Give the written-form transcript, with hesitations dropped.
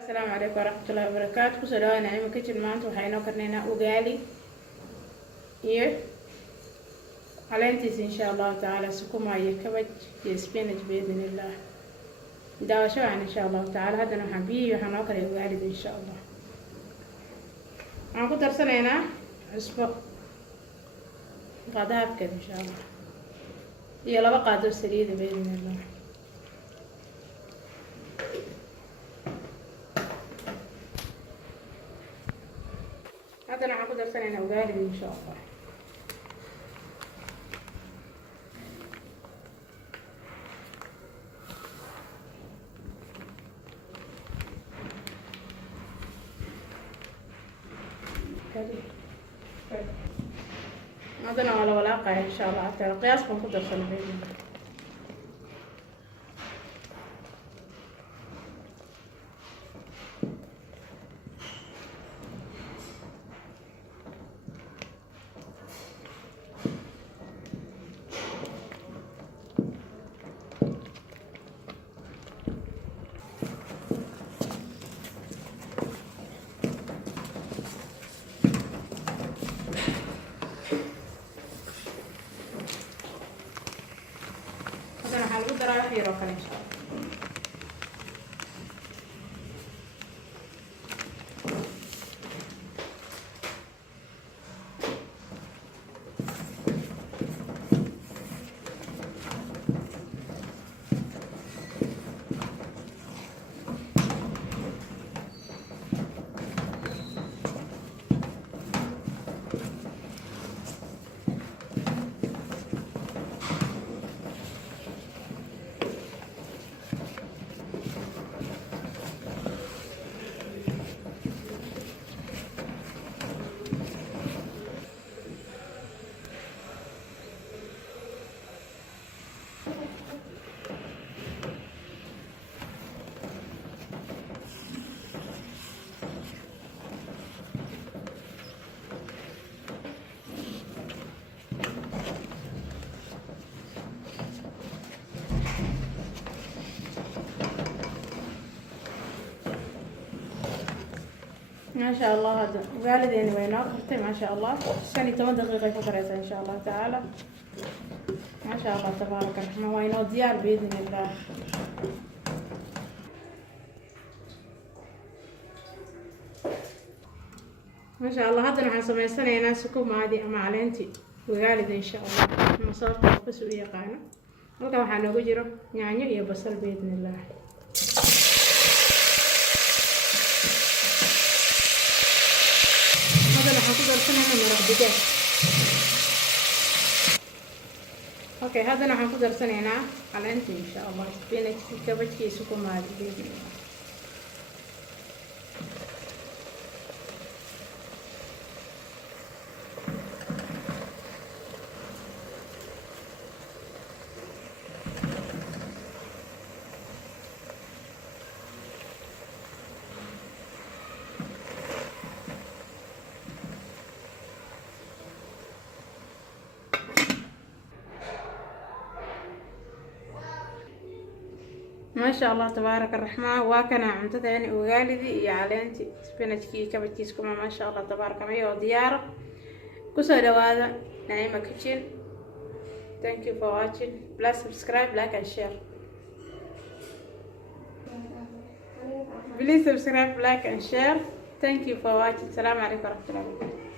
السلام عليكم ورحمة الله وبركاته. kusoo dhawaada Naciima Kitchen. maanta waxaynu karneynaa ugali iyo caleentiisa insha Allah taala, sukuma iyo kabaj iyo spinach biidhnillah. daawasho waan insha Allah taala. haddana waxaan biyo waxaan oo kale ugali insha Allah. waxaan ku darsanaynaa cusbo qadaadka insha Allah iyo 2 qaado saliid biidhnillah. haddana waxaan ku darsanaynaa ugali insha Allah. haddana waa la walaaqaya insha Allah taala. qiyaas baan ku darsanay. haddana waxaan lagu daraa wax yar oo kale insha Allah. ما شاء الله. هذا والدين وينات حتى ما شاء الله. ثاني 8 دقيقة فكرتها إن شاء الله تعالى. ما شاء الله تبارك الرحمن. وينات ديار بإذن الله. ما شاء الله. هذا نحن سمينا ناس سكوما هذه مع علنتي ووالد إن شاء الله. مصارت بس ويقانا. وكم حنا وجرو يعني يا بصل بإذن الله. اوكي هذا نحن ku darsanaynaa caleenta insha Allah. spinach kabajki sukuma biidin. ما شاء الله تبارك الرحمن. وكان عمتدين ugalidi iyo caleenti spinachki kabajki sukuma. ما شاء الله تبارك ما diyaar. kusoo dhawaada Naciima Kitchen. Thank you for watching. Please subscribe, like and share. Please subscribe, like and share. Thank you for watching. السلام عليكم ورحمة الله وبركاته.